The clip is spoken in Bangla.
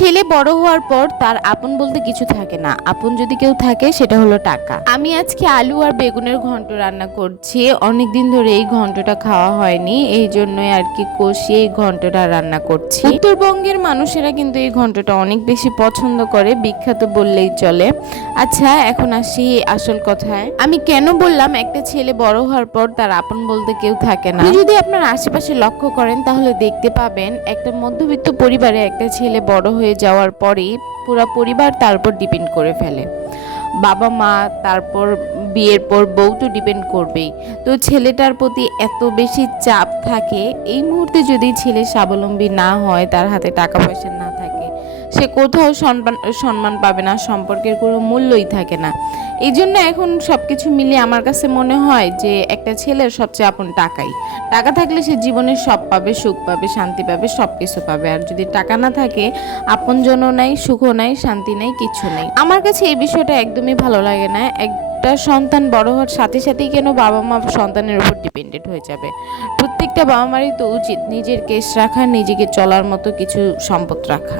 ছেলে বড় হওয়ার পর তার আপন বলতে কিছু থাকে না। আপন যদি কেউ থাকে সেটা হলো টাকা। আমি আজকে আলু আর বেগুনের ঘন্ট রান্না করছি। অনেকদিন ধরে এই ঘন্টটা খাওয়া হয়নি, এই জন্যই আর কি কষিয়ে এই ঘন্টটা রান্না করছি। উত্তরবঙ্গের মানুষেরা কিন্তু এই ঘন্টটা অনেক বেশি পছন্দ করে, বিখ্যাত বললেই চলে। আচ্ছা, এখন আসি আসল কথায়। আমি কেন বললাম একটা ছেলে বড় হওয়ার পর তার আপন বলতে কেউ থাকে না। যদি আপনার আশেপাশে লক্ষ্য করেন তাহলে দেখতে পাবেন একটা মধ্যবিত্ত পরিবারে একটা ছেলে বড় হয়ে যাওয়ার পরেই পুরো পরিবার তার উপর ডিপেন্ড করে ফেলে। বাবা মা, তারপর বিয়ের পর বউ তো ডিপেন্ড করবেই। তো ছেলেটার প্রতি এত বেশি চাপ থাকে। এই মুহূর্তে যদি ছেলে স্বাবলম্বী না হয়, তার হাতে টাকা পয়সা না থাকে, সে কোথাও সম্মান পাবে না, সম্পর্কের কোনো মূল্যই থাকে না। এই জন্য এখন সব কিছু মিলিয়ে আমার কাছে মনে হয় যে একটা ছেলের সবচেয়ে আপন টাকাই। টাকা থাকলে সে জীবনে সব পাবে, সুখ পাবে, শান্তি পাবে, সব কিছু পাবে। আর যদি টাকা না থাকে, আপনজনও নাই, সুখও নাই, শান্তি নাই, কিছু নেই। আমার কাছে এই বিষয়টা একদমই ভালো লাগে না। একটা সন্তান বড় হওয়ার সাথে সাথেই কেন বাবা মা সন্তানের উপর ডিপেন্ডেন্ট হয়ে যাবে? প্রত্যেকটা বাবা মারই তো উচিত নিজের কেস রাখা, নিজেকে চলার মতো কিছু সম্পদ রাখা।